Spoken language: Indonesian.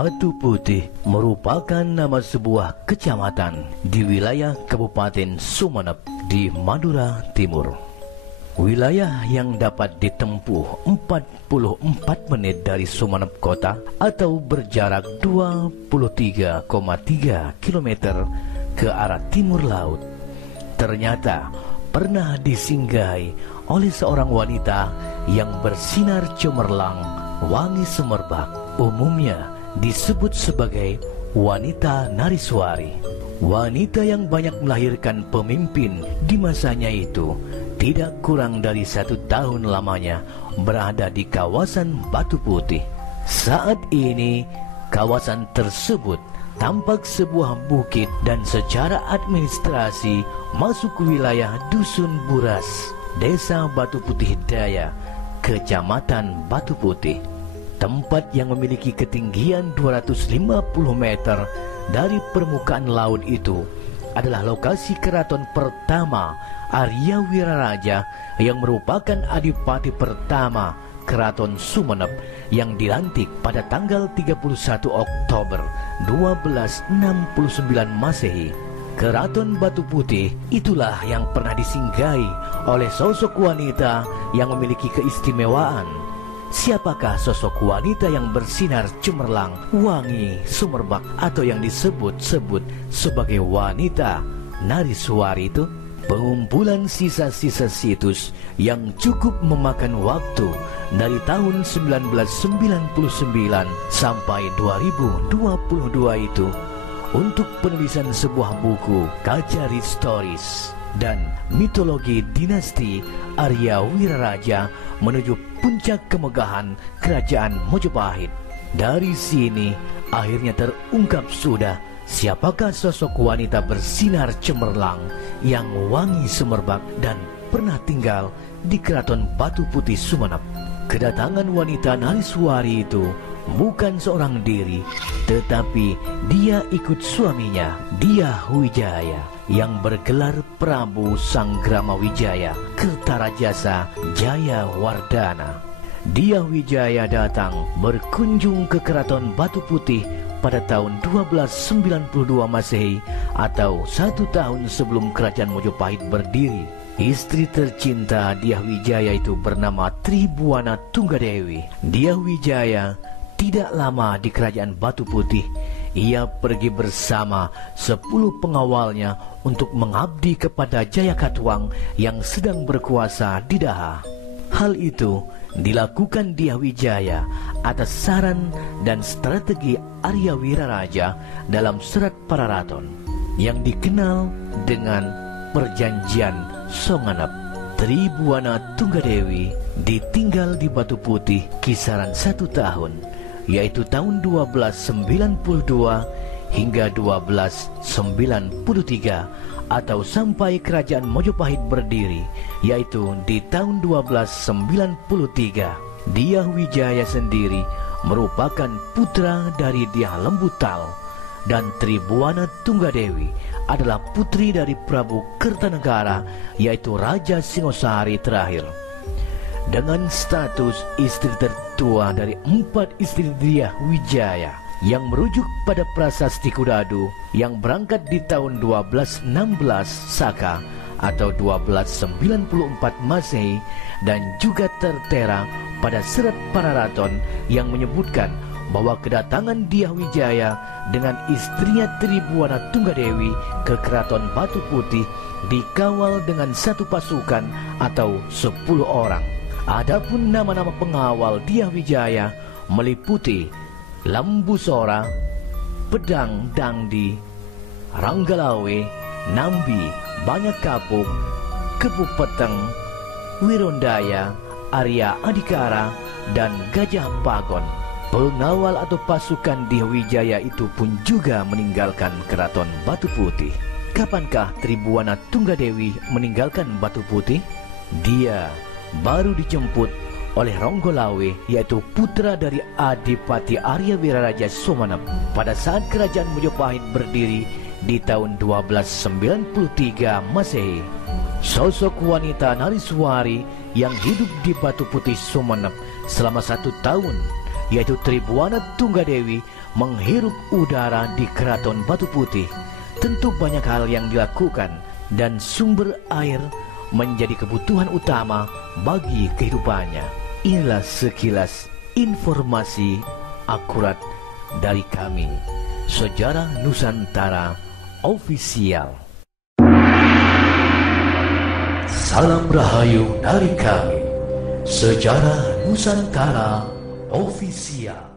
Batu Putih merupakan nama sebuah kecamatan di wilayah Kabupaten Sumeneb di Madura Timur. Wilayah yang dapat ditempuh 44 menit dari Sumeneb kota atau berjarak 23,3 km ke arah timur laut. Ternyata pernah disinggahi oleh seorang wanita yang bersinar cemerlang, wangi semerbak. Umumnya disebut sebagai wanita Nariswari. Wanita yang banyak melahirkan pemimpin di masanya itu, tidak kurang dari 1 tahun lamanya berada di kawasan Batu Putih. Saat ini kawasan tersebut tampak sebuah bukit dan secara administrasi masuk wilayah Dusun Buras, Desa Batu Putih Daya, Kecamatan Batu Putih. Tempat yang memiliki ketinggian 250 meter dari permukaan laut itu adalah lokasi keraton pertama Arya Wiraraja yang merupakan adipati pertama Keraton Sumeneb yang dilantik pada tanggal 31 Oktober 1269 Masehi. Keraton Batu Putih itulah yang pernah disinggahi oleh sosok wanita yang memiliki keistimewaan. Siapakah sosok wanita yang bersinar cemerlang, wangi, sumerbak atau yang disebut-sebut sebagai wanita Nariswari itu? Pengumpulan sisa-sisa situs yang cukup memakan waktu dari tahun 1999 sampai 2022 itu untuk penulisan sebuah buku Kajari Stories dan mitologi dinasti Arya Wiraraja menuju puncak kemegahan kerajaan Mojopahit. Dari sini akhirnya terungkap sudah siapakah sosok wanita bersinar cemerlang yang wangi semerbak dan pernah tinggal di Keraton Batu Putih Sumeneb. Kedatangan wanita Nariswari itu bukan seorang diri, tetapi dia ikut suaminya, Dyah Wijaya, yang bergelar Prabu Sanggrama Wijaya Kertarajasa Jayawardana. Dyah Wijaya datang berkunjung ke Keraton Batu Putih pada tahun 1292 Masehi atau 1 tahun sebelum Kerajaan Mojopahit berdiri. Istri tercinta Dyah Wijaya itu bernama Tribuana Tunggadewi. Dyah Wijaya tidak lama di Kerajaan Batu Putih. Ia pergi bersama 10 pengawalnya untuk mengabdi kepada Jayakatwang yang sedang berkuasa di Daha. Hal itu dilakukan Dyah Wijaya atas saran dan strategi Arya Wiraraja dalam Serat Pararaton yang dikenal dengan Perjanjian Songanep. Tribuana Tunggadewi ditinggal di Batu Putih kisaran 1 tahun, yaitu tahun 1292 hingga 1293 atau sampai Kerajaan Mojopahit berdiri, yaitu di tahun 1293. Dyah Wijaya sendiri merupakan putra dari Dyah Lembutal, dan Tribuana Tunggadewi adalah putri dari Prabu Kertanegara, yaitu Raja Singosari terakhir. Dengan status istri tertua dari 4 istri Dyah Wijaya yang merujuk pada prasasti Kudadu yang berangkat di tahun 1216 Saka atau 1294 Masehi, dan juga tertera pada Serat Pararaton yang menyebutkan bahwa kedatangan Dyah Wijaya dengan istrinya Tribuana Tunggadewi ke Keraton Batu Putih dikawal dengan 1 pasukan atau 10 orang. Adapun nama-nama pengawal Dyah Wijaya meliputi Lambusora, Pedang Dangdi, Ranggalawe, Nambi, Banyak Kapuk, Kepu Peteng, Wirondaya, Arya Adikara, dan Gajah Pagon. Pengawal atau pasukan Dyah Wijaya itu pun juga meninggalkan Keraton Batu Putih. Kapankah Tribuana Tunggadewi meninggalkan Batu Putih? Dia baru dijemput oleh Ronggolawe, yaitu putra dari Adipati Arya Wiraraja Sumeneb pada saat Kerajaan Mojopahit berdiri di tahun 1293 Masehi. Sosok wanita Nariswari yang hidup di Batu Putih Sumeneb selama 1 tahun yaitu Tribuana Tunggadewi, menghirup udara di Keraton Batu Putih, tentu banyak hal yang dilakukan dan sumber air menjadi kebutuhan utama bagi kehidupannya. Inilah sekilas informasi akurat dari kami, Sejarah Nusantara Official. Salam rahayu dari kami, Sejarah Nusantara Official.